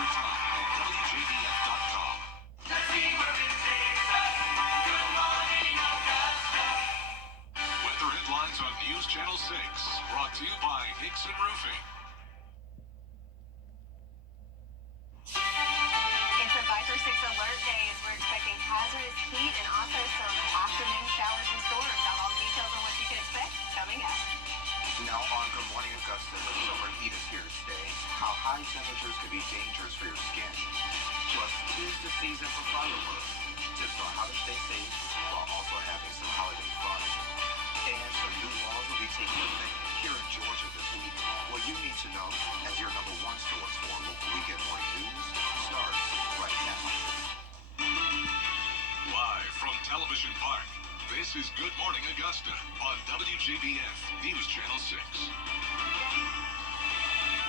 your time at WJBF.com. Let's see where it takes us. Good morning, Augusta. Weather headlines on News Channel 6, brought to you by Nixon Roofing. It's a Viper 6 alert day as we're expecting hazardous heat and also some afternoon showers and storms. Got all the details on what you can expect coming up. Now on Good Morning Augusta, the summer heat is here to stay. How high temperatures could be dangerous for your skin. Plus, 'tis the season for fireworks. Tips on how to stay safe while also having some holiday fun. And some new laws will be taking effect here in Georgia this week. What you need to know as your number one source for local weekend morning news starts right now. Live from Television Park, this is Good Morning Augusta on WJBF News Channel 6.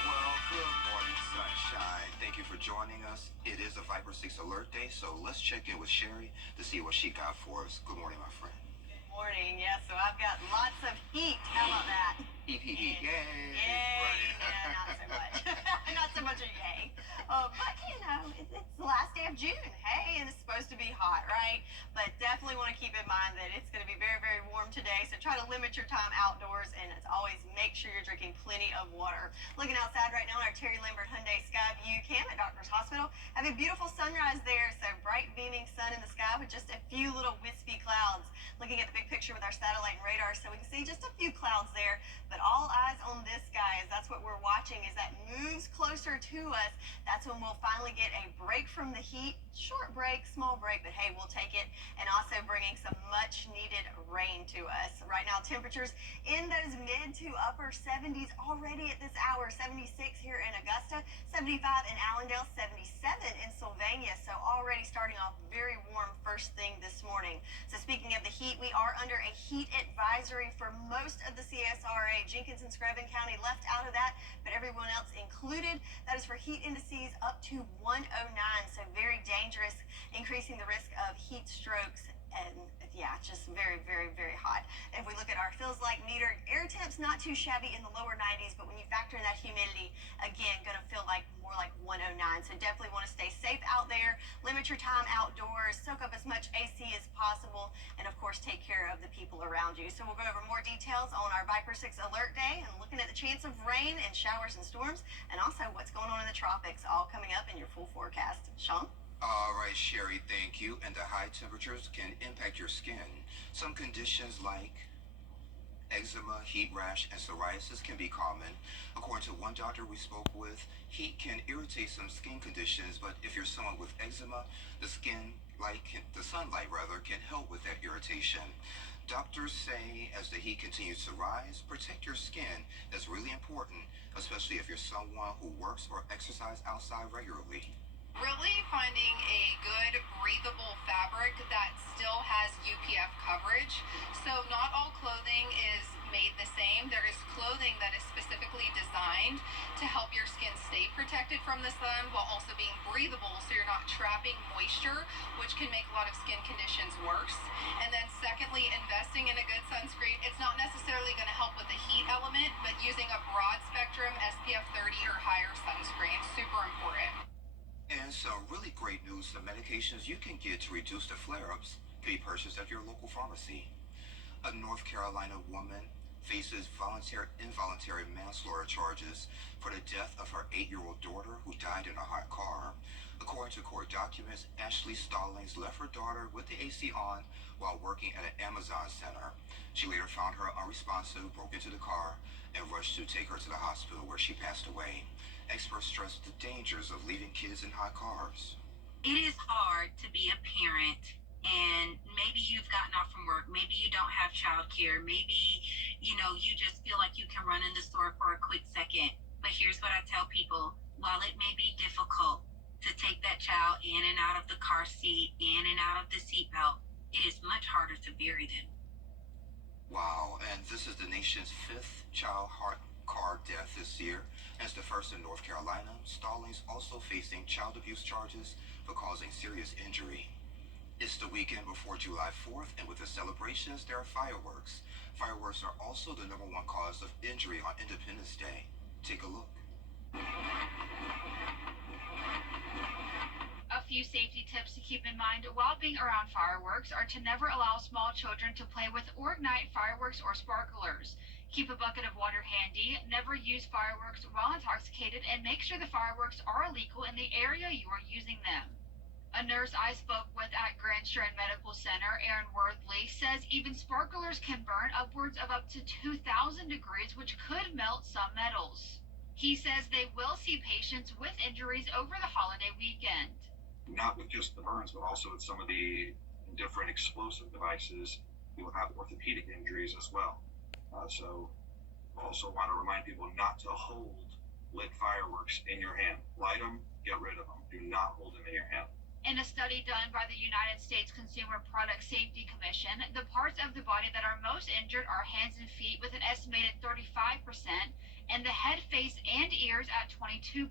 Well, good morning, sunshine. Thank you for joining us. It is a Viper 6 alert day, so let's check in with Sherry to see what she got for us. Good morning, my friend. Good morning. Yes, so I've got lots of heat. How about that? Heat, heat, heat. Yay. Yay. Right. Yeah, not so much. Not so much a yay. But, you know, it's the last day of June. Hey, and it's supposed to be hot, right? But definitely want to keep in mind that it's going to be very, very warm today. So try to limit your time outdoors. And as always, make sure you're drinking plenty of water. Looking outside right now on our Terry Lambert Hyundai Skyview cam at Doctor's Hospital. Have a beautiful sunrise there. So bright beaming sun in the sky with just a few little wispy clouds. Looking at the big picture with our satellite and radar so we can see just a few clouds there. But all eyes on this, guys. That's what we're watching as that moves closer to us. That's when we'll finally get a break from the heat. Short break, small break, but hey, we'll take it. And also bringing some much needed rain to us. Right now, temperatures in those mid to upper 70s already at this hour. 76 here in Augusta, 75 in Allendale, 77 in Sylvania. So already starting off very warm first thing this morning. So speaking of the heat, we are under a heat advisory for most of the CSRA. Jenkins and Screven County left out of that, but everyone else included. That is for heat indices up to 109, so very dangerous, increasing the risk of heat strokes. And yeah, just very, very, very hot. If we look at our feels like meter, air temps not too shabby in the lower 90s, but when you factor in that humidity, again, going to feel like more like 109. So definitely want to stay safe out there, limit your time outdoors, soak up as much AC as possible, and of course, take care of the people around you. So we'll go over more details on our Viper 6 alert day and looking at the chance of rain and showers and storms, and also what's going on in the tropics, all coming up in your full forecast. Sean? All right, Sherry, thank you. And the high temperatures can impact your skin. Some conditions like eczema, heat rash, and psoriasis can be common. According to one doctor we spoke with, heat can irritate some skin conditions, but if you're someone with eczema, the sunlight can help with that irritation. Doctors say as the heat continues to rise, protect your skin. That's really important, especially if you're someone who works or exercises outside regularly. Really finding a good breathable fabric that still has UPF coverage. So not all clothing is made the same. There is clothing that is specifically designed to help your skin stay protected from the sun while also being breathable so you're not trapping moisture, which can make a lot of skin conditions worse. And then secondly, investing in a good sunscreen. It's not necessarily going to help with the heat element, but using a broad spectrum SPF 30 or higher sunscreen, super important. And some really great news, some medications you can get to reduce the flare-ups can be purchased at your local pharmacy. A North Carolina woman faces involuntary manslaughter charges for the death of her 8-year-old daughter who died in a hot car. According to court documents, Ashley Stallings left her daughter with the AC on while working at an Amazon center. She later found her unresponsive, broke into the car, and rushed to take her to the hospital where she passed away. Experts stress the dangers of leaving kids in hot cars. It is hard to be a parent and maybe you've gotten off from work, maybe you don't have childcare, maybe, you just feel like you can run in the store for a quick second. But here's what I tell people, while it may be difficult to take that child in and out of the car seat, in and out of the seatbelt, it is much harder to bury them. Wow, and this is the nation's 5th child car death this year, and it's the first in North Carolina. Stallings also facing child abuse charges for causing serious injury. It's the weekend before July 4th, and with the celebrations, there are fireworks. Fireworks are also the #1 cause of injury on Independence Day. Take a look. few safety tips to keep in mind while being around fireworks are to never allow small children to play with or ignite fireworks or sparklers. Keep a bucket of water handy, never use fireworks while intoxicated, and make sure the fireworks are illegal in the area you are using them. A nurse I spoke with at Grand Strand Medical Center, Erin Worthley, says even sparklers can burn upwards of up to 2,000 degrees, which could melt some metals. He says they will see patients with injuries over the holiday weekend. Not with just the burns, but also with some of the different explosive devices, you will have orthopedic injuries as well. So also want to remind people not to hold lit fireworks in your hand. Light them, get rid of them. Do not hold them in your hand. In a study done by the United States Consumer Product Safety Commission, the parts of the body that are most injured are hands and feet with an estimated 35%, and the head, face, and ears at 22%.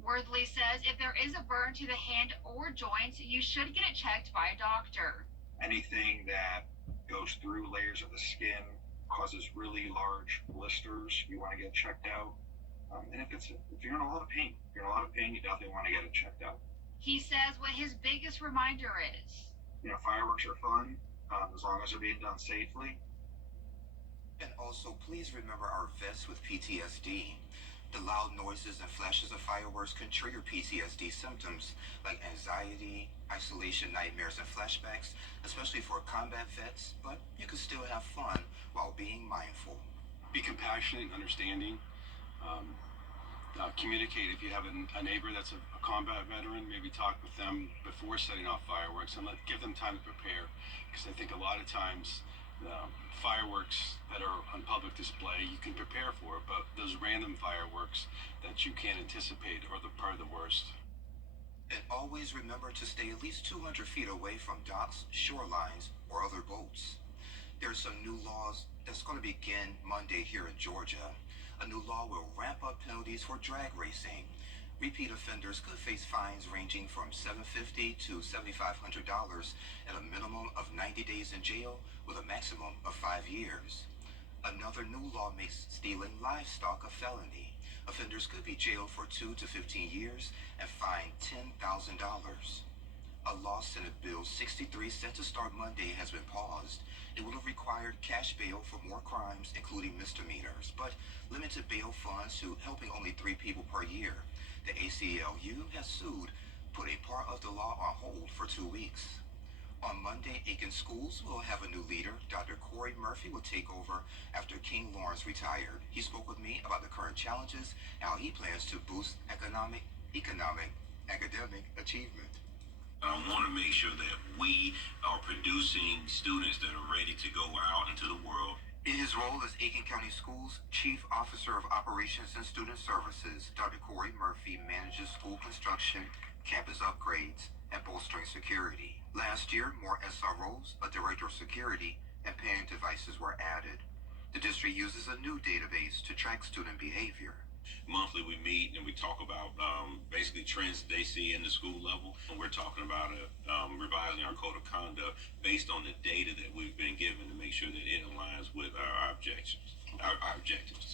Worthley says if there is a burn to the hand or joints, you should get it checked by a doctor. Anything that goes through layers of the skin, causes really large blisters, you want to get checked out. And if you're in a lot of pain, you definitely want to get it checked out. He says what his biggest reminder is. Fireworks are fun, as long as they're being done safely. And also, please remember our vets with PTSD. The loud noises and flashes of fireworks can trigger PTSD symptoms like anxiety, isolation, nightmares, and flashbacks, especially for combat vets, but you can still have fun while being mindful. Be compassionate and understanding. Communicate if you have a neighbor that's a combat veteran. Maybe talk with them before setting off fireworks and give them time to prepare, because I think a lot of times fireworks that are on public display you can prepare for, but those random fireworks that you can't anticipate are the worst. And always remember to stay at least 200 feet away from docks, shorelines, or other boats. There's some new laws that's going to begin Monday here in Georgia. A new law will ramp up penalties for drag racing. Repeat offenders could face fines ranging from $750 to $7,500 and a minimum of 90 days in jail with a maximum of 5 years. Another new law makes stealing livestock a felony. Offenders could be jailed for 2 to 15 years and fined $10,000. A law Senate Bill 63 set to start Monday has been paused. It would have required cash bail for more crimes, including misdemeanors, but limited bail funds to helping only 3 people per year. The ACLU has sued, putting part of the law on hold for 2 weeks. On Monday, Aiken Schools will have a new leader. Dr. Corey Murphy will take over after King Lawrence retired. He spoke with me about the current challenges and how he plans to boost academic achievement. I want to make sure that we are producing students that are ready to go out into the world. In his role as Aiken County Schools Chief Officer of Operations and Student Services, Dr. Corey Murphy manages school construction, campus upgrades, and bolstering security. Last year, more SROs, a director of security, and paying devices were added. The district uses a new database to track student behavior. Monthly we meet and we talk about basically trends they see in the school level, and we're talking about revising our code of conduct based on the data that we've been given to make sure that it aligns with our objectives.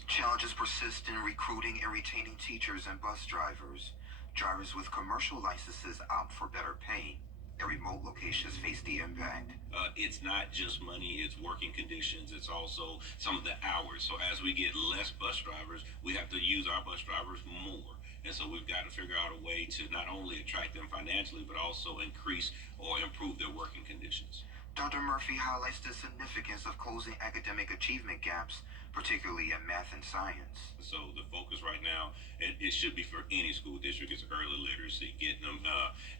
Challenges persist in recruiting and retaining teachers and bus drivers. Drivers with commercial licenses opt for better pay, and remote locations face the impact. It's not just money, it's working conditions, it's also some of the hours. So as we get less bus drivers, we have to use our bus drivers more. And so we've got to figure out a way to not only attract them financially, but also increase or improve their working conditions. Dr. Murphy highlights the significance of closing academic achievement gaps, particularly in math and science. So the focus right now, it should be for any school district, is early literacy, getting them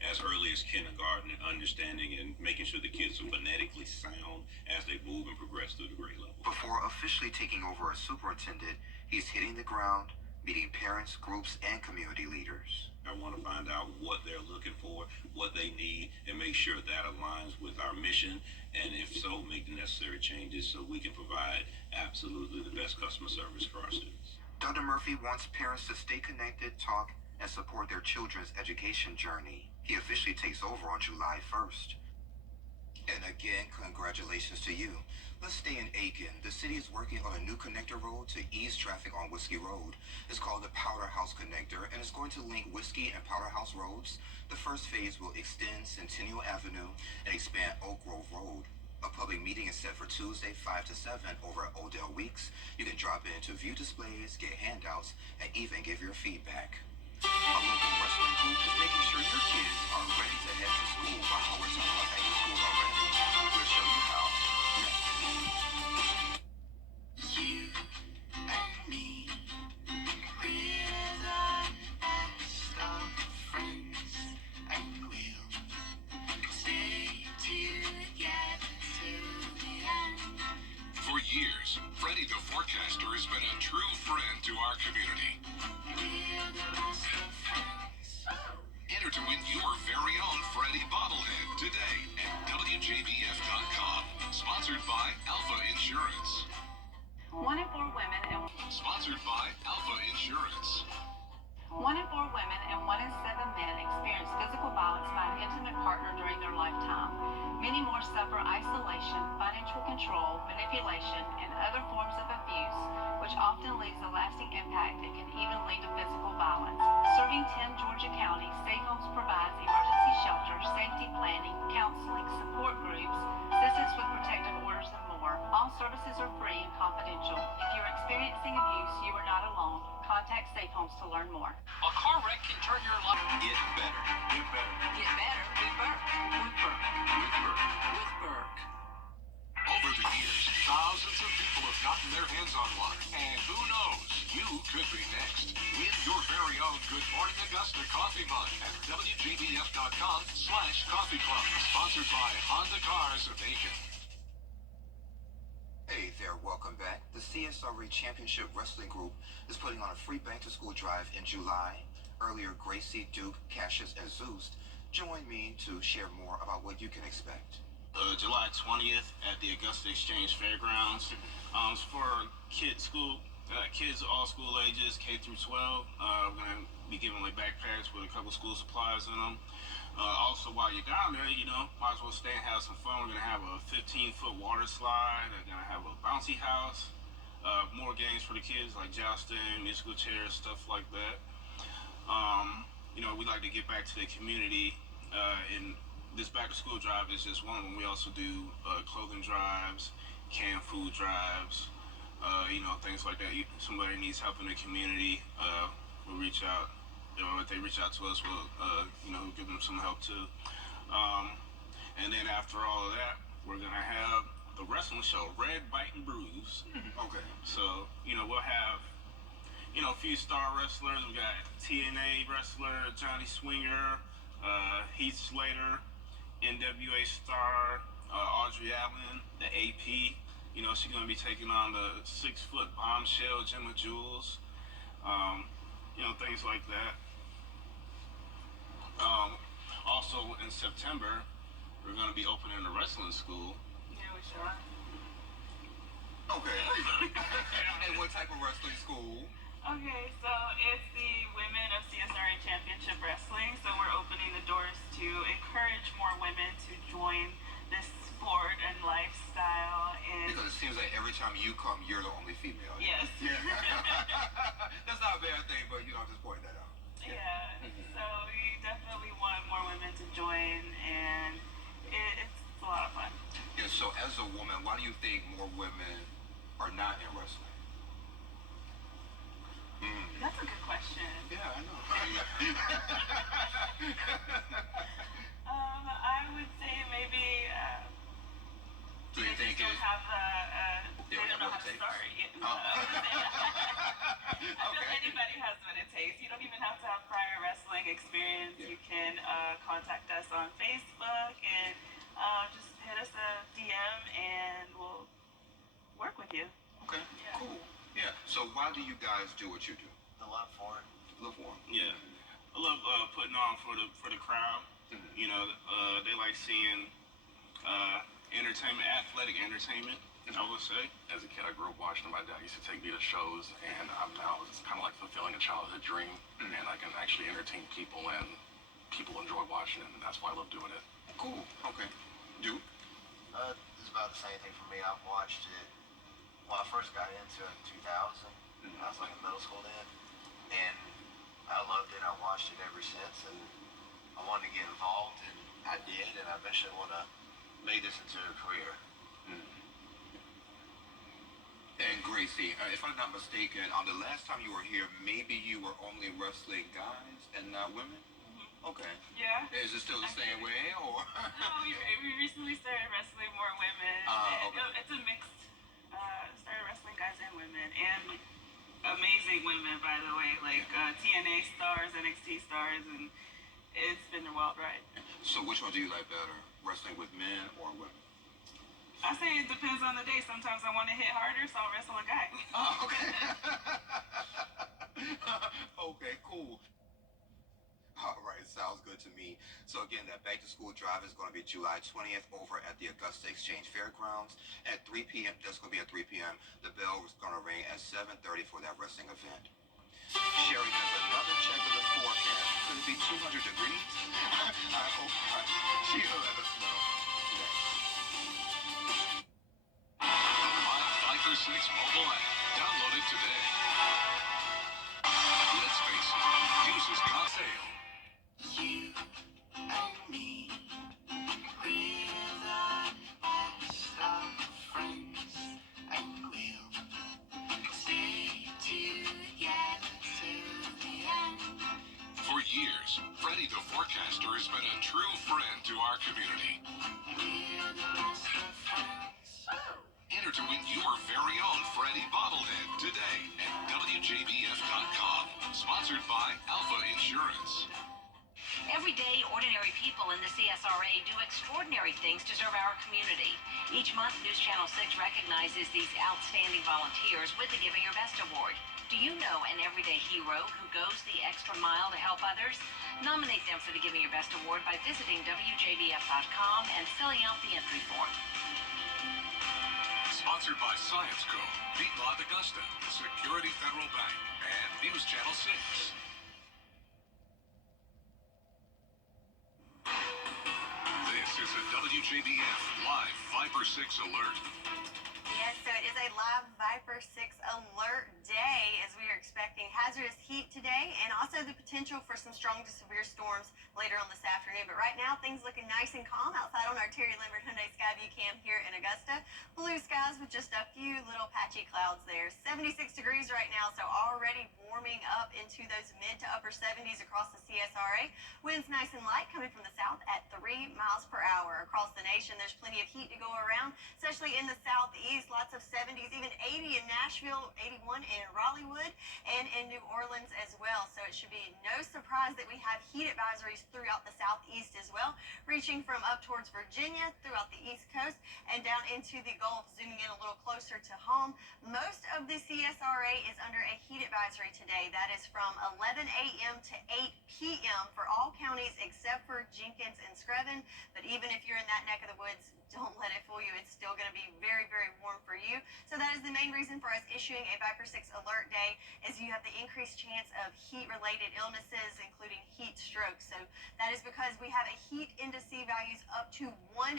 as early as kindergarten and understanding and making sure the kids are phonetically sound as they move and progress through the grade level. Before officially taking over as superintendent, he's hitting the ground, meeting parents, groups, and community leaders. I want to find out what they're looking for, what they need, and make sure that aligns with our mission, and if so, make the necessary changes so we can provide absolutely the best customer service for our students. Dr. Murphy wants parents to stay connected, talk, and support their children's education journey. He officially takes over on July 1st. And again, congratulations to you. Let's stay in Aiken. The city is working on a new connector road to ease traffic on Whiskey Road. It's called the Powder House Connector, and it's going to link Whiskey and Powder House roads. The first phase will extend Centennial Avenue and expand Oak Grove Road. A public meeting is set for Tuesday, 5 to 7 over at Odell Weeks. You can drop in to view displays, get handouts, and even give your feedback. A local wrestling group is making sure your kids are ready to head to school. Wow, we're talking about heading to school already. We'll show you how next. You and me, we're the best of friends, and we'll stay together till the end. For years, Freddie the Forecaster has been a true friend to our community. We're the best of friends. Enter to win your very own Freddie bobblehead today at WJBF.com. Sponsored by Alpha Insurance. 1 in 4 women and Sponsored by Alpha Insurance. 1 in 4 women and 1 in 7 men experience physical violence by an intimate partner during their lifetime. Many more suffer isolation, financial control, manipulation, and other forms of abuse, which often leaves a lasting impact and can even lead to physical violence. Serving 10 Georgia counties, Safe Homes provides emergency shelter, safety planning, counseling, support groups, assistance with protective orders, and more. All services are free and confidential. If you're experiencing abuse, you are not alone. Contact Safe Homes to learn more. A car wreck can turn your life. Get better. Get better. Get better with Burke. With Burke. With Burke. With Burke. Over the years, thousands of people have gotten their hands on one. And who knows, you could be next. Win your very own Good Morning Augusta coffee mug at WJBF.com/coffee club. Sponsored by Honda Cars of Aiken. Hey there, welcome back. The CSRA Championship Wrestling Group is putting on a free back-to-school drive in July. Earlier, Gracie, Duke, Cassius, and Zeus joined me to share more about what you can expect. July 20th at the Augusta Exchange Fairgrounds. It's for kids all school ages, K through 12. We're going to be giving away backpacks with a couple school supplies in them. Also, while you're down there, might as well stay and have some fun. We're going to have a 15-foot water slide. We're going to have a bouncy house. More games for the kids like jousting, musical chairs, stuff like that. We like to get back to the community, and this back-to-school drive is just one of them. We also do clothing drives, canned food drives, things like that. Somebody needs help in the community, we'll reach out. If they reach out to us, we'll give them some help too. And then after all of that, we're gonna have the wrestling show, Red, Bite, and Bruise. Okay. So, we'll have, a few star wrestlers. We got TNA wrestler Johnny Swinger, Heath Slater, NWA star Audrey Allen, the AP. She's gonna be taking on the 6-foot bombshell Gemma Jules. Things like that. Also in September, we're going to be opening a wrestling school. Yeah, we sure are. Okay. And what type of wrestling school? Okay, so it's the Women of CSRA Championship Wrestling. So we're opening the doors to encourage more women to join this sport and lifestyle. And Because it seems like every time you come, you're the only female. yes. Yeah. That's not a bad thing, but just pointing that out. Yeah. So we definitely want more women to join, and it's a lot of fun. Yeah, so as a woman, why do you think more women are not in wrestling? That's a good question. Yeah, I know. I would say maybe Do you they think just don't have they they don't don't know have how to what it start it. Oh. I feel anybody has what it takes. You don't even have to have prior wrestling experience. Yeah. You can contact us on Facebook and just hit us a DM and we'll work with you. Okay, Yeah. cool. Yeah, so why do you guys do what you do? The love for it. Love for 'em. Yeah, I love putting on for the crowd. They like seeing entertainment, athletic entertainment. I would say. As a kid, I grew up watching them. My dad used to take me to shows, and now it's kind of like fulfilling a childhood dream, and I can actually entertain people, and people enjoy watching it, and that's why I love doing it. Cool. Okay. Duke? It's about the same thing for me. I've watched it when I first got into it in 2000. I was like in middle school then, and I loved it. I watched it ever since, and I wanted to get involved, and I did, and I eventually want to make this into a career. And Gracie, if I'm not mistaken, the last time you were here, maybe you were only wrestling guys and not women? Okay. Yeah. Is it still the same way, or? No, we recently started wrestling more women. Okay. It's a mixed, started wrestling guys and women, and amazing women, by the way, like TNA stars, NXT stars, and it's been a wild ride. So which one do you like better, wrestling with men or women? I say it depends on the day. Sometimes I want to hit harder, so I'll wrestle a guy. Oh, okay. Okay, cool. All right, sounds good to me. So again, that back to school drive is going to be July 20th over at the Augusta Exchange Fairgrounds at 3 p.m. That's going to be at 3 p.m. The bell is going to ring at 7:30 for that wrestling event. Sherry has another check of the forecast. Could it be 200 degrees? I hope not. She'll let us know. My 5 for 6 mobile app. Download it today. Let's face it, juice is not sale. You and me, we're the best of friends, and we'll stay together till the end. For years, Freddie the Forecaster has been a true friend to our community. We're the best of friends. Enter to win your very own Freddie bobblehead today at WJBF.com. Sponsored by Alpha Insurance. Every day, ordinary people in the CSRA do extraordinary things to serve our community. Each month, News Channel 6 recognizes these outstanding volunteers with the Giving Your Best Award. Do you know an everyday hero who goes the extra mile to help others? Nominate them for the Giving Your Best Award by visiting WJBF.com and filling out the entry form. Sponsored by Science Co., Beat Live Augusta, Security Federal Bank, and News Channel 6. This is a WJBF Live 5 for 6 alert. Yes, so it is a live Viper 6 alert day as we are expecting hazardous heat today and also the potential for some strong to severe storms later on this afternoon. But right now, things looking nice and calm outside on our Terry Lambert Hyundai Skyview cam here in Augusta. Blue skies with just a few little patchy clouds there. 76 degrees right now, so already warming up into those mid to upper 70s across the CSRA. Winds nice and light coming from the south at 3 miles per hour. Across the nation, there's plenty of heat to go around, especially in the southeast. Lots of 70s, even 80 in Nashville, 81 in Raleighwood, and in New Orleans as well. So it should be no surprise that we have heat advisories throughout the southeast as well, reaching from up towards Virginia, throughout the East Coast, and down into the Gulf, zooming in a little closer to home. Most of the CSRA is under a heat advisory today. That is from 11 a.m. to 8 p.m. for all counties except for Jenkins and Screven. But even if you're in that neck of the woods, don't let it fool you. It's still going to be very, very warm for you. So that is the main reason for us issuing a Viper 6 alert day, is you have the increased chance of heat-related illnesses, including heat stroke. So that is because we have a heat index values up to 109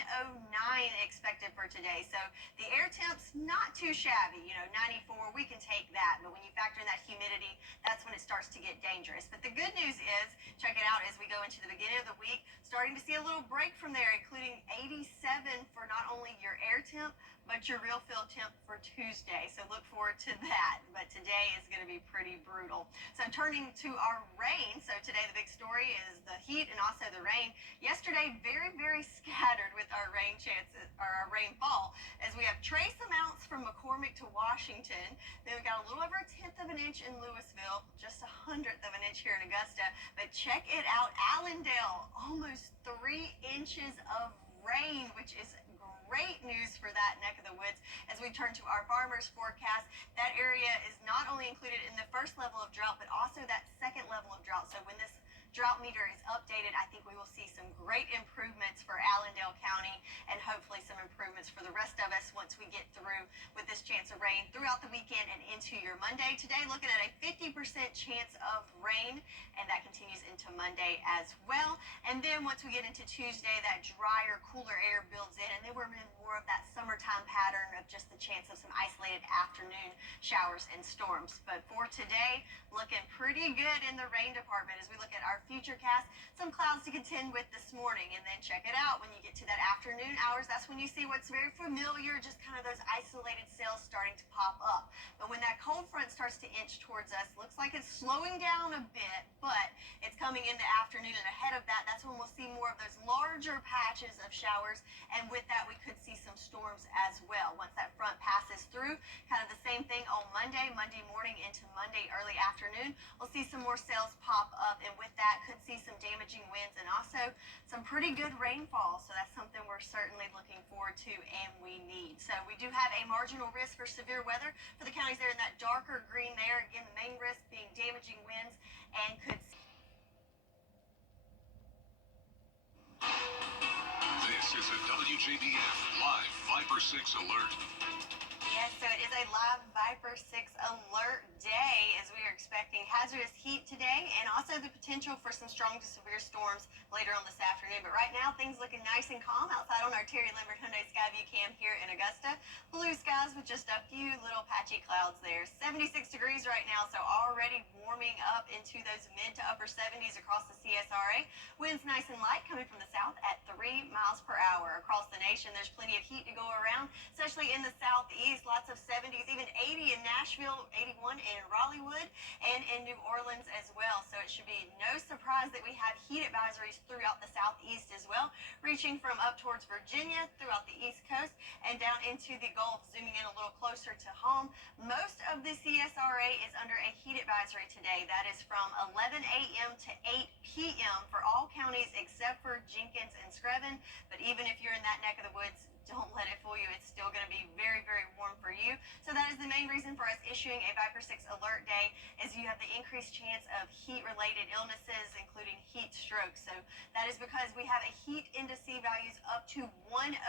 expected for today. So the air temp's not too shabby. 94, we can take that. But when you factor in that humidity, that's when it starts to get dangerous. But the good news is, check it out as we go into the beginning of the week, starting to see a little break from there, including 87 for not only your air temp, but your real feel temp for Tuesday. So look forward to that. But today is going to be pretty brutal. So turning to our rain. So today the big story is the heat and also the rain. Yesterday, very, very scattered with our rain chances, or our rainfall, as we have trace amounts from McCormick to Washington. Then we got a little over 1/10 of an inch in Louisville, just 100th of an inch here in Augusta. But check it out, Allendale, almost 3 inches of rain, which is great news for that neck of the woods. As we turn to our farmers forecast, that area is not only included in the first level of drought, but also that second level of drought. So when this drought means meter is updated, I think we will see some great improvements for Allendale County and hopefully some improvements for the rest of us once we get through with this chance of rain throughout the weekend and into your Monday. Today, looking at a 50% chance of rain, and that continues into Monday as well. And then once we get into Tuesday, that drier, cooler air builds in, and then we're in more of that summertime pattern of just the chance of some isolated afternoon showers and storms. But for today, looking pretty good in the rain department as we look at our futurecast. Some clouds to contend with this morning, and then check it out when you get to that afternoon hours. That's when you see what's very familiar, just kind of those isolated cells starting to pop up. But when that cold front starts to inch towards us, looks like it's slowing down a bit, but it's coming in the afternoon, and ahead of that, that's when we'll see more of those larger patches of showers, and with that, we could see some storms as well. Once that front passes through, kind of the same thing on Monday morning into Monday early afternoon, we'll see some more cells pop up, and with that, could see some damaging winds and also some pretty good rainfall. So that's something we're certainly looking forward to and we need. So we do have a marginal risk for severe weather for the counties there in that darker green there. Again, the main risk being damaging winds and could see. This is a WJBF Live Viper 6 alert. Yes, so it is a live Viper 6 alert day as we are expecting hazardous heat today and also the potential for some strong to severe storms later on this afternoon. But right now, things looking nice and calm outside on our Terry Lambert Hyundai Skyview cam here in Augusta. Blue skies with just a few little patchy clouds there. 76 degrees right now, so already warming up into those mid to upper 70s across the CSRA. Winds nice and light coming from the south at 3 miles per hour. Across the nation, there's plenty of heat to go around, especially in the southeast. Lots of 70s, even 80 in Nashville, 81 in Raleighwood, and in New Orleans as well. So it should be no surprise that we have heat advisories throughout the southeast as well, reaching from up towards Virginia, throughout the East Coast, and down into the Gulf. Zooming in a little closer to home, most of the CSRA is under a heat advisory today. That is from 11 a.m. to 8 p.m. for all counties except for Jenkins and Screven. But even if you're in that neck of the woods, don't let it fool you. It's still going to be very, very warm for you. So that is the main reason for us issuing a Viper 6 alert day, is you have the increased chance of heat-related illnesses, including heat stroke. So that is because we have a heat indice values up to 109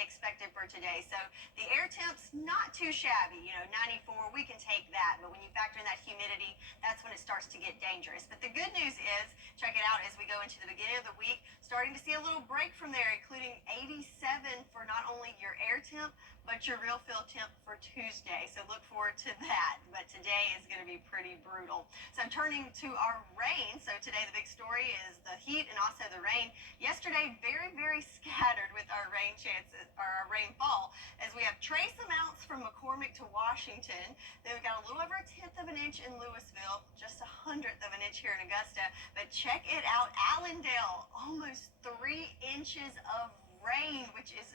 expected for today. So the air temp's not too shabby. 94, we can take that. But when you factor in that humidity, that's when it starts to get dangerous. But the good news is, check it out as we go into the beginning of the week, starting to see a little break from there, including 87 for not only your air temp, but your real feel temp for Tuesday. So look forward to that. But today is going to be pretty brutal. So turning to our rain. So today the big story is the heat and also the rain. Yesterday, very, very scattered with our rain chances, or our rainfall, as we have trace amounts from McCormick to Washington. Then we got a little over 1/10 of an inch in Louisville, just 1/100 of an inch here in Augusta. But check it out, Allendale, almost 3 inches of rain, which is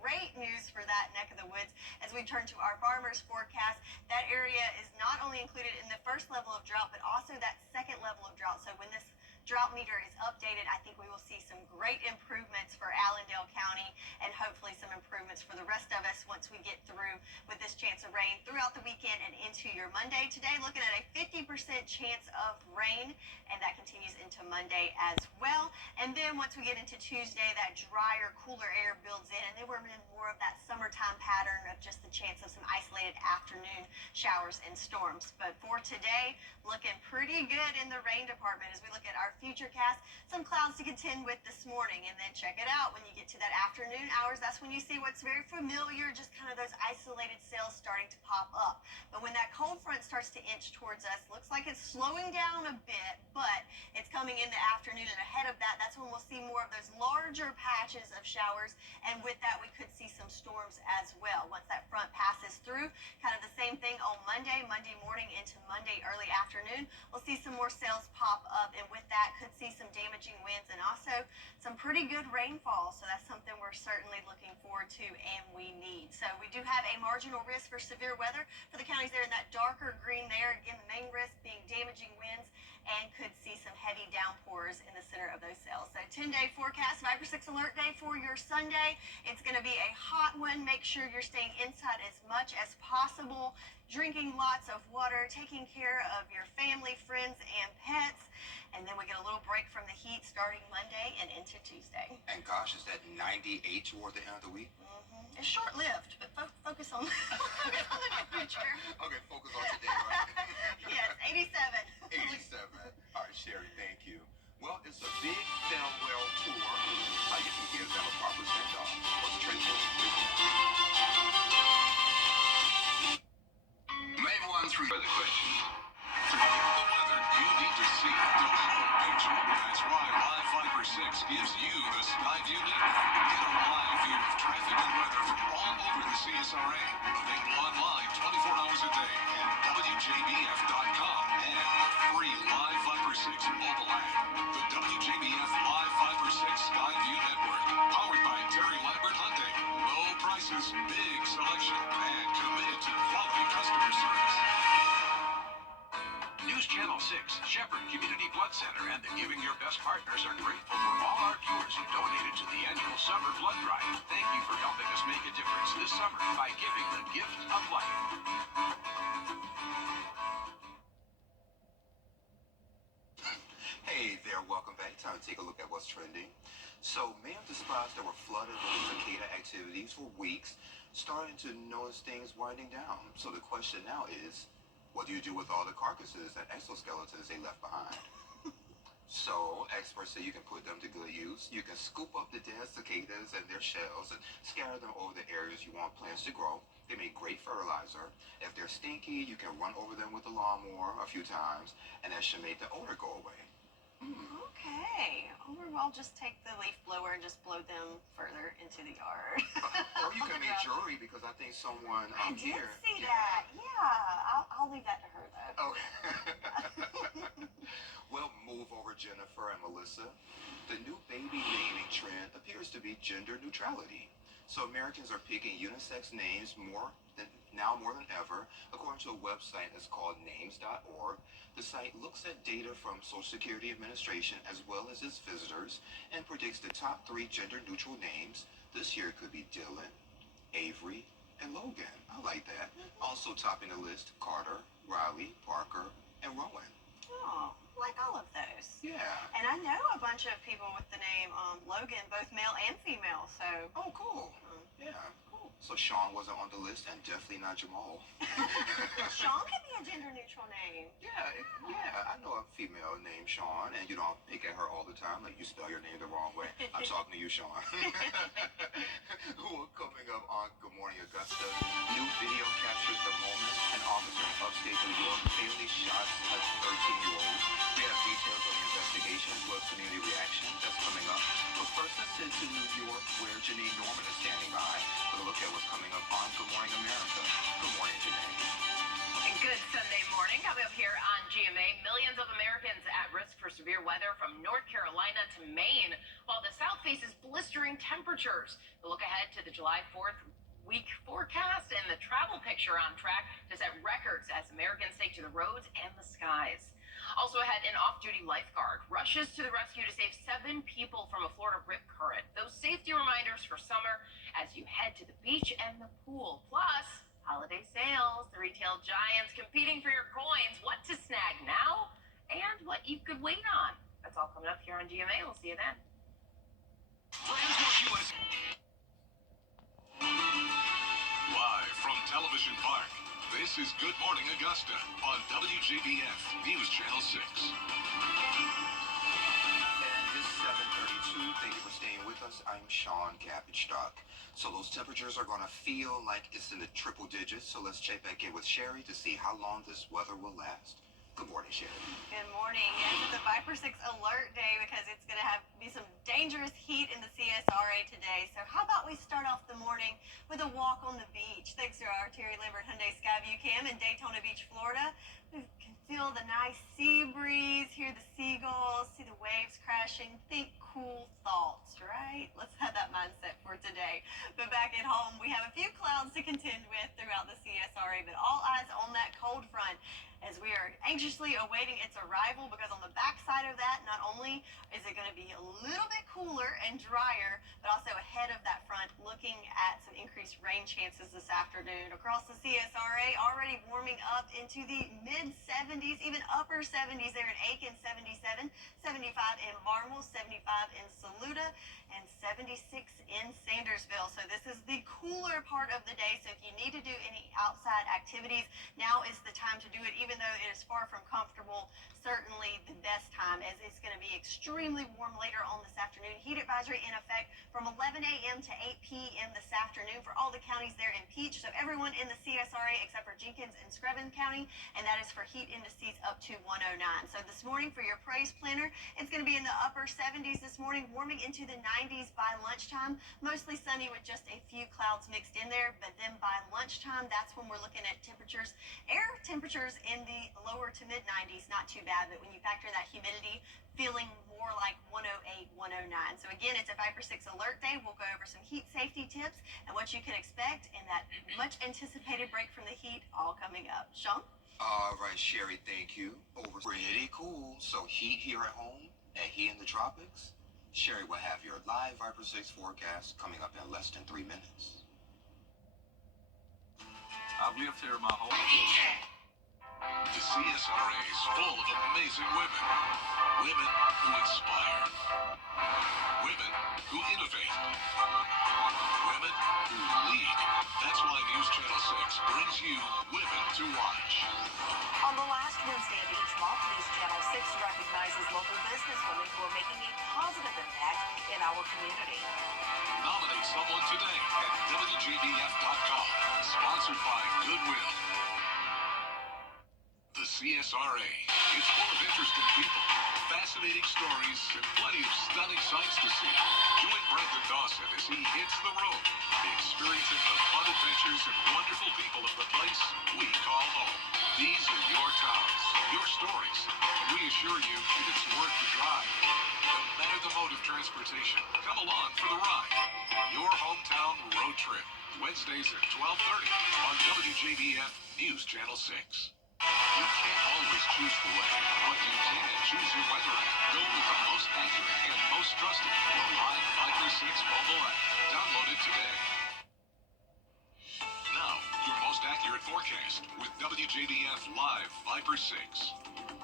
great news for that neck of the woods. As we turn to our farmers forecast, that area is not only included in the first level of drought, but also that second level of drought. So when this drought meter is updated, I think we will see some great improvements for Allendale County and hopefully some improvements for the rest of us once we get through with this chance of rain throughout the weekend and into your Monday. Today, looking at a 50% chance of rain, and that continues into Monday as well. And then once we get into Tuesday, that drier, cooler air builds in, and then we're in more of that summertime pattern of just the chance of some isolated afternoon showers and storms. But for today, looking pretty good in the rain department as we look at our futurecast. Some clouds to contend with this morning, and then check it out when you get to that afternoon hours. That's when you see what's very familiar, just kind of those isolated cells starting to pop up. But when that cold front starts to inch towards us, looks like it's slowing down a bit, but it's coming in the afternoon, and ahead of that, that's when we'll see more of those larger patches of showers, and with that, we could see some storms as well. Once that front passes through, kind of the same thing on Monday morning into Monday early afternoon, we'll see some more cells pop up, and with that, could see some damaging winds and also some pretty good rainfall. So that's something we're certainly looking forward to and we need. So we do have a marginal risk for severe weather for the counties there in that darker green there. Again, the main risk being damaging winds, and could see some heavy downpours in the center of those cells. So 10-day forecast, Viper 6 alert day for your Sunday. It's going to be a hot one. Make sure you're staying inside as much as possible, drinking lots of water, taking care of your family, friends, and pets. And then we get a little break gosh, is that 98 toward the end of the week? It's short-lived, but focus on, on the future. Okay, focus on today, right? Yes, 87. 87. All right, Sherry, thank you. Well, it's a big farewell tour. You can give them a proper send-off. What's trending? Main one through the questions. To get the weather you need to see the whole picture. That's why Live Fiber 6 gives you the Sky View Network. Get a live view of traffic and weather from all over the CSRA. Available online 24 hours a day at WJBF.com and the free Live Fiber 6 mobile app. The WJBF Live Fiber 6 Sky View Network. Powered by Terry Lambert Hyundai. Low prices, big selection, and committed to quality customer service. News Channel 6, Shepherd Community Blood Center, and the Giving Your Best partners are grateful for all our viewers who donated to the annual summer blood drive. Thank you for helping us make a difference this summer by giving the gift of life. Hey there, welcome back. Time to take a look at what's trending. So, many of the spots that were flooded with cicada activities for weeks starting to notice things winding down. So the question now is, what do you do with all the carcasses and exoskeletons they left behind? So, experts say you can put them to good use. You can scoop up the dead cicadas and their shells and scatter them over the areas you want plants to grow. They make great fertilizer. If they're stinky, you can run over them with a lawnmower a few times, and that should make the odor go away. Okay. Or I'll just take the leaf blower and just blow them further into the yard. Or you can make jewelry, because I think someone I did here. see that. Yeah. I'll leave that to her, though. Okay. Well, move over, Jennifer and Melissa. The new baby naming trend appears to be gender neutrality. So Americans are picking unisex names more than ever, according to a website that's called names.org. The site looks at data from Social Security Administration as well as its visitors and predicts the top 3 gender-neutral names. This year could be Dylan, Avery, and Logan. I like that. Also topping the list, Carter, Riley, Parker, and Rowan. Oh, like all of those. Yeah. And I know a bunch of people with the name Logan, both male and female, so. Oh, cool. Yeah. Cool. So Sean wasn't on the list, and definitely not Jamal. Sean can be a gender-neutral name. Yeah, I know a female named Sean, and you don't pick at her all the time, like you spell your name the wrong way. I'm talking to you, Sean. Who are coming up on Good Morning Augusta? New video captures the moment an officer in upstate New York fatally shot a 13-year-old. We have details on the investigation as well as community reaction. That's coming up. But first, let's head to New York, where Janine Norman is standing by for a look at what's coming up on Good Morning America. Good morning, Janine. Good Sunday morning. Coming up here on GMA, millions of Americans at risk for severe weather from North Carolina to Maine, while the South faces blistering temperatures. The look ahead to the July 4th week forecast and the travel picture on track to set records as Americans take to the roads and the skies. Also ahead, an off-duty lifeguard rushes to the rescue to save 7 people from a Florida rip current. Those safety reminders for summer as you head to the beach and the pool. Plus, holiday sales, the retail giants competing for your coins, what to snag now, and what you could wait on. That's all coming up here on GMA. We'll see you then. Live from Television Park, this is Good Morning Augusta on WJBF News Channel 6. And this 7:32. Thank you for staying with us. I'm Sean Cabbage-Stock. So those temperatures are going to feel like it's in the triple digits. So let's check back in with Sherry to see how long this weather will last. Good morning, Sherry. Good morning. Yes, it's a Viper 6 alert day because it's going to be some dangerous heat in the CSRA today. So how about we start off the morning with a walk on the beach. Thanks to our Terry Lambert Hyundai Skyview Cam in Daytona Beach, Florida. We can feel the nice sea breeze, hear the seagulls, see the waves crashing, think cool thoughts, right? Let's have that mindset for today. But back at home, we have a few clouds to contend with throughout the CSRA, but all eyes on that cold front as we are anxiously awaiting its arrival, because on the backside of that, not only is it going to be a little bit cooler and drier, but also ahead of that front, looking at some increased rain chances this afternoon. Across the CSRA, already warming up into the mid-70s, even upper 70s there in Aiken, 77, 75 in Barnwell, 75 in Saluda, and 76 in Sandersville. So this is the cooler part of the day. So if you need to do any outside activities, now is the time to do it, even though it is far from comfortable. Certainly the best time, as it's going to be extremely warm later on this afternoon. Heat advisory in effect from 11 a.m. to 8 p.m. this afternoon for all the counties there in Peach. So everyone in the CSRA except for Jenkins and Screven County, and that is for heat indices up to 109. So this morning for your praise planner, it's going to be in the upper 70s this morning, warming into the 90s by lunchtime. Mostly sunny with just a few clouds mixed in there, but then by lunchtime, that's when we're looking at temperatures, air temperatures in the lower to mid 90s, not too bad, but when you factor that humidity, feeling more like 108, 109. So again, it's a 5 for 6 alert day. We'll go over some heat safety tips and what you can expect in that much anticipated break from the heat, all coming up. Sean? All right, Sherry, thank you. Over pretty cool. So heat here at home and heat in the tropics. Sherry will have your live Viper 6 forecast coming up in less than 3 minutes. I've lived here my whole life. The CSRA is full of amazing women. Women who inspire. Women who innovate. Women who lead. That's why News Channel 6 brings you Women to Watch. On the last Wednesday of each month, News Channel 6 recognizes local businesswomen who are making a positive impact in our community. Nominate someone today at WJBF.com. Sponsored by Goodwill. The CSRA. It's full of interesting people, fascinating stories, and plenty of stunning sights to see. Join Brendan Dawson as he hits the road, experiencing the fun adventures and wonderful people of the place we call home. These are your towns, your stories, and we assure you it's worth the drive. No matter the mode of transportation, come along for the ride. Your hometown road trip. Wednesdays at 12:30 on WJBF News Channel 6. You can't always choose the way, but you can choose your weather app. Go with the most accurate and most trusted. The Live Viper 6 mobile app. Download it today. Now, your most accurate forecast with WJBF Live Viper 6.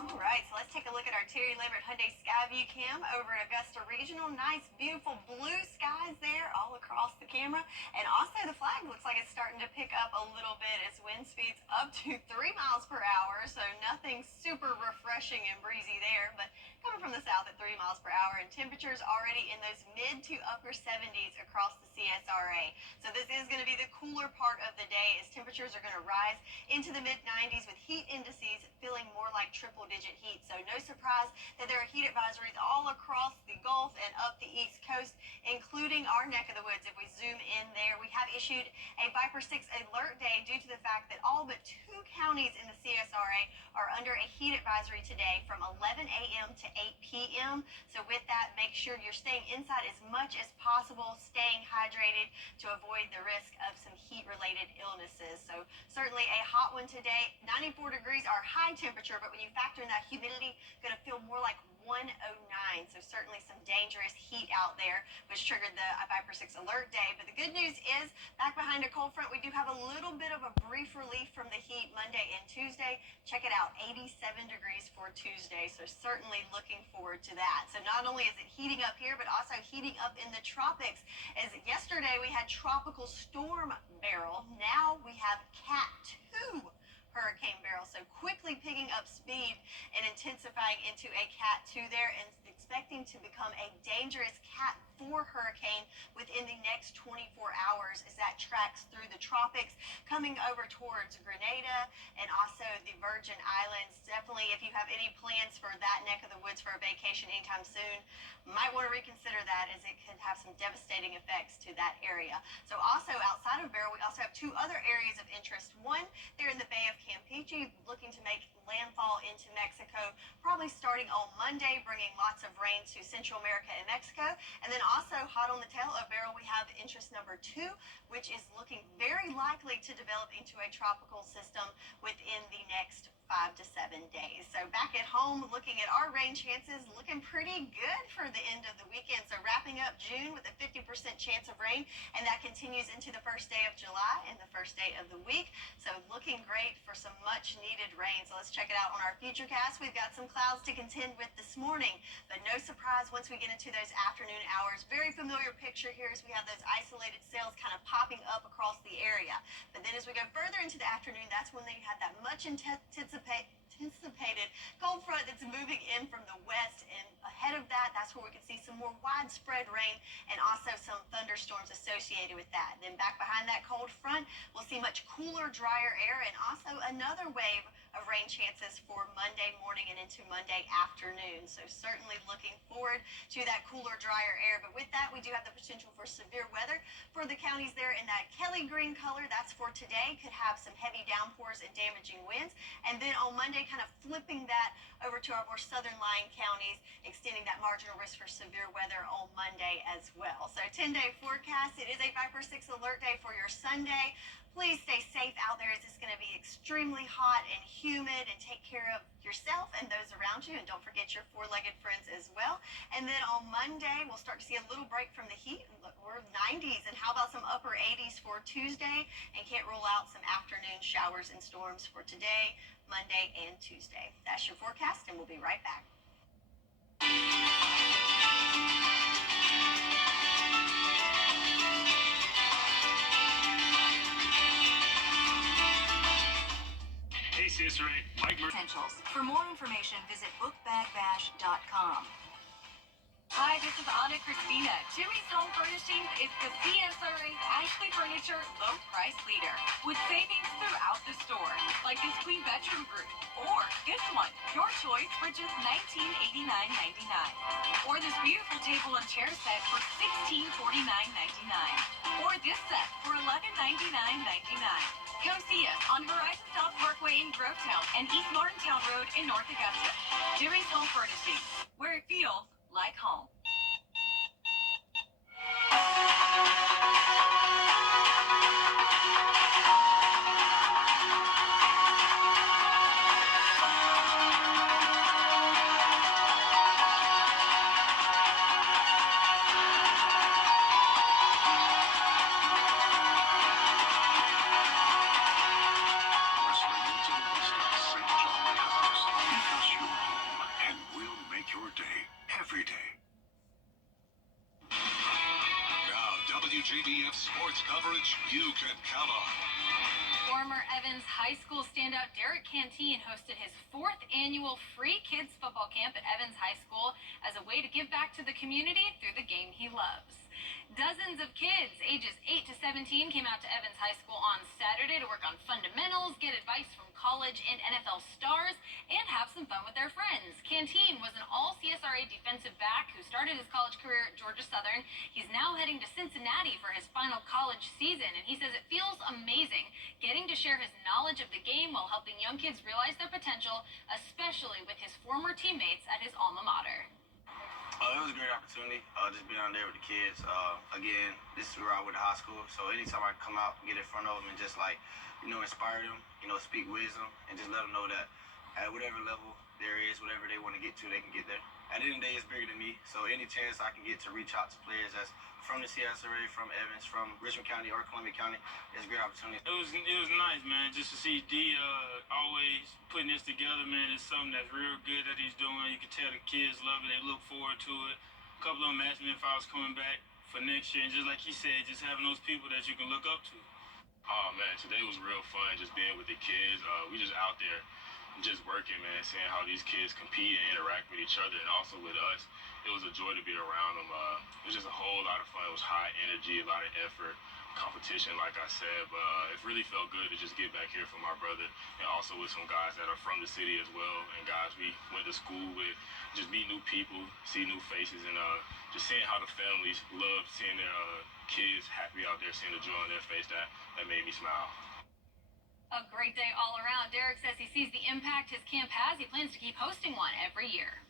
All right, so let's take a look at our Terry Lambert Hyundai Skyview cam over at Augusta Regional. Nice, beautiful blue skies there all across the camera. And also the flag looks like it's starting to pick up a little bit as wind speeds up to 3 miles per hour. So nothing super refreshing and breezy there, but coming from the south at 3 miles per hour, and temperatures already in those mid to upper 70s across the CSRA. So this is going to be the cooler part of the day as temperatures are going to rise into the mid 90s with heat indices feeling more like triple-digit heat. So no surprise that there are heat advisories all across the Gulf and up the East Coast, including our neck of the woods. If we zoom in there, we have issued a Viper 6 alert day due to the fact that all but 2 counties in the CSRA are under a heat advisory today from 11 a.m. to 8 p.m. So with that, make sure you're staying inside as much as possible, staying hydrated to avoid the risk of some heat-related illnesses. So certainly a hot one today. 94 degrees our high temperature, but when you factor in that humidity, going to feel more like 109. So certainly some dangerous heat out there, which triggered the Viper 6 alert day. But the good news is, back behind a cold front, we do have a little bit of a brief relief from the heat Monday and Tuesday. Check it out, 87 degrees for Tuesday. So certainly looking forward to that. So not only is it heating up here, but also heating up in the tropics. As yesterday we had Tropical Storm Beryl. Now we have Cat 2. Hurricane Beryl, so quickly picking up speed and intensifying into a Cat 2 there, and expecting to become a dangerous Cat 4 hurricane within the next 24 hours as that tracks through the tropics, coming over towards Grenada and also the Virgin Islands. Definitely, if you have any plans for that neck of the woods for a vacation anytime soon, might want to reconsider that, as it could have some devastating effects to that area. So also outside of Beryl, we also have 2 other areas of interest. One, there in the Bay of Campeche, looking to make landfall into Mexico, probably starting on Monday, bringing lots of rain to Central America and Mexico. And then also hot on the tail of Beryl, we have interest number 2, which is looking very likely to develop into a tropical system within the next 5 to 7 days. So back at home, looking at our rain chances, looking pretty good for the end of the weekend. So wrapping up June with a 50% chance of rain, and that continues into the first day of July and the first day of the week. So looking great for some much needed rain. So let's check it out on our futurecast. We've got some clouds to contend with this morning, but no surprise once we get into those afternoon hours. Very familiar picture here as we have those isolated cells kind of popping up across the area. But then as we go further into the afternoon, that's when they have that much anticipated cold front that's moving in from the west, and ahead of that, that's where we can see some more widespread rain and also some thunderstorms associated with that. Then back behind that cold front, we'll see much cooler, drier air and also another wave of rain chances for Monday morning and into Monday afternoon. So certainly looking forward to that cooler, drier air. But with that, we do have the potential for severe weather for the counties there in that Kelly green color. That's for today. Could have some heavy downpours and damaging winds. And then on Monday, kind of flipping that over to our more southern lying counties, extending that marginal risk for severe weather on Monday as well. So 10-day forecast. It is a 5/6 alert day for your Sunday. Please stay safe out there as it's going to be extremely hot and humid, and take care of yourself and those around you. And don't forget your four-legged friends as well. And then on Monday, we'll start to see a little break from the heat. Look, we're 90s, and how about some upper 80s for Tuesday? And can't rule out some afternoon showers and storms for today, Monday, and Tuesday. That's your forecast, and we'll be right back. Hey, Sister Ray, Mike Essentials. For more information, visit bookbagbash.com. Hi, this is Anna Christina. Jimmy's Home Furnishings is the CSRA's Ashley Furniture low price leader, with savings throughout the store, like this queen bedroom group, or this one, your choice for just $1989.99, or this beautiful table and chair set for $1649.99, or this set for $1199.99. Come see us on Horizon South Parkway in Grovetown and East Martintown Road in North Augusta. Jimmy's Home Furnishings, where it feels like home. Wrestling into the best of St. John Cows. Make us your home, and we'll make your day every day. Now, WJBF sports coverage you can count on. Former Evans High School standout Derek Canteen hosted his 4th annual free kids football camp at Evans High School as a way to give back to the community through the game he loves. Dozens of kids ages 8 to 17 came out to Evans High School on Saturday to work on fundamentals, get advice from college and NFL stars, and have some fun with their friends. Canteen was an all-CSRA defensive back who started his college career at Georgia Southern. He's now heading to Cincinnati for his final college season, and he says it feels amazing getting to share his knowledge of the game while helping young kids realize their potential, especially with his former teammates at his alma mater. It was a great opportunity, just being out there with the kids. Again, this is where I went to high school, so anytime I come out, get in front of them and just inspire them, speak wisdom, and just let them know that at whatever level there is, whatever they want to get to, they can get there. At the end of the day, it's bigger than me, so any chance I can get to reach out to players that's from the CSRA, from Evans, from Richmond County or Columbia County, it's a great opportunity. It was nice, man, just to see D always putting this together, man. It's something that's real good that he's doing. You can tell the kids love it. They look forward to it. A couple of them asked me if I was coming back for next year, and just like he said, just having those people that you can look up to. Oh man, today was real fun just being with the kids. We just out there just working, man, seeing how these kids compete and interact with each other and also with us. It was a joy to be around them. It was just a whole lot of fun. It was high energy, a lot of effort, competition, like I said. But it really felt good to just get back here for my brother and also with some guys that are from the city as well and guys we went to school with. Just meet new people, see new faces, and just seeing how the families love seeing their kids happy out there, seeing the joy on their face. That made me smile. A great day all around. Derek says he sees the impact his camp has. He plans to keep hosting one every year.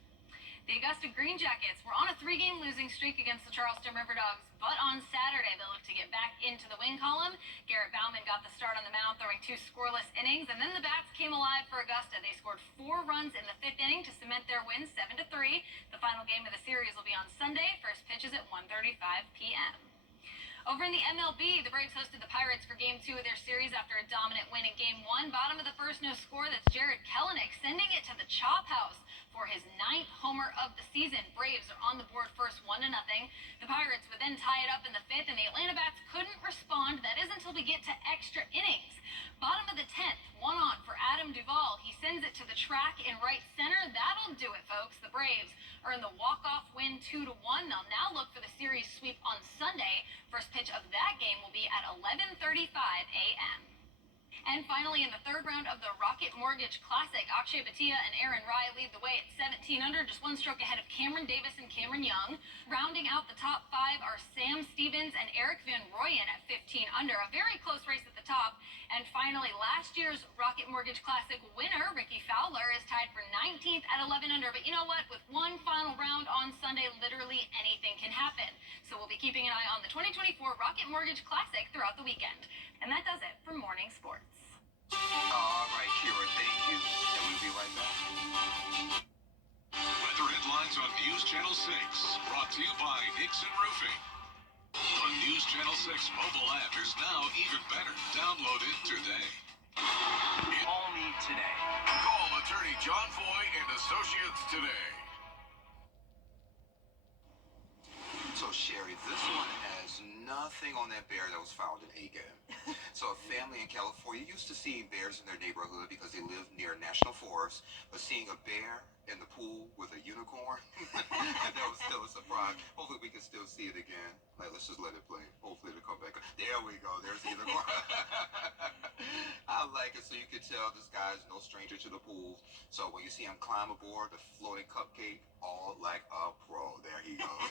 The Augusta Green Jackets were on a 3-game losing streak against the Charleston River Dogs, but on Saturday they looked to get back into the win column. Garrett Bauman got the start on the mound, throwing 2 scoreless innings, and then the bats came alive for Augusta. They scored 4 runs in the 5th inning to cement their win 7-3. The final game of the series will be on Sunday. First pitch is at 1:35 p.m. Over in the MLB, the Braves hosted the Pirates for Game 2 of their series after a dominant win in Game 1. Bottom of the first, no score. That's Jared Kelenic sending it to the Chop House for his 9th homer of the season. Braves are on the board first, 1-0. The Pirates would then tie it up in the 5th, and the Atlanta Bats couldn't respond. That is until we get to extra innings. Bottom of the 10th, 1 on for Adam Duvall. He sends it to the track in right center. That'll do it, folks. The Braves are in the walk-off win 2-1. They'll now look for the series sweep on Sunday. First pitch of that game will be at 11:35 a.m. And finally, in the 3rd round of the Rocket Mortgage Classic, Akshay Bhatia and Aaron Rai lead the way at 17 under, just 1 stroke ahead of Cameron Davis and Cameron Young. Rounding out the top 5 are Sam Stevens and Eric Van Rooyen at 15 under. A very close race at the top. And finally, last year's Rocket Mortgage Classic winner, Ricky Fowler, is tied for 19th at 11 under. But you know what? With one final round on Sunday, literally anything can happen. So we'll be keeping an eye on the 2024 Rocket Mortgage Classic throughout the weekend. And that does it for Morning Sports. All right, Kira, thank you. And we'll be right back. Weather headlines on News Channel 6, brought to you by Nixon Roofing. The News Channel 6 mobile app is now even better. Download it today. Call me today. Call attorney John Foy and Associates today. So, Sherry, this one has nothing on that bear that was found in Aiken. So, a family in California used to see bears in their neighborhood because they lived near national forest, but seeing a bear in the pool with a unicorn, that was still a surprise. Hopefully, we can still see it again. Like, let's just let it play. Hopefully, it'll come back. There we go. There's the unicorn. I like it so you can tell this guy's no stranger to the pool. So, when you see him climb aboard the floating cupcake, all like a pro. There he goes.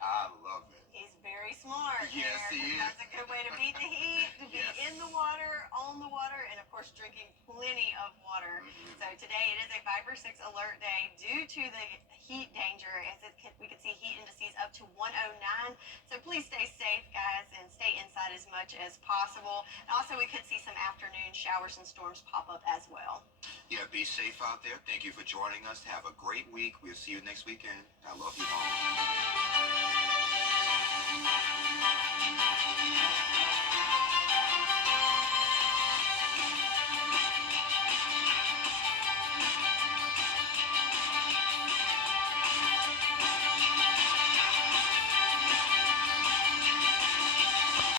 I love it. He's very smart. Yes, there. he is. That's a good way to beat the heat, to be in the water, on the water, and of course drinking plenty of water. So today it is a 5 or 6 alert day due to the heat danger, as we could see heat indices up to 109. So please stay safe, guys, and stay inside as much as possible. And also we could see some afternoon showers and storms pop up as well. Yeah, be safe out there. Thank you for joining us. Have a great week. We'll see you next weekend. I love you all.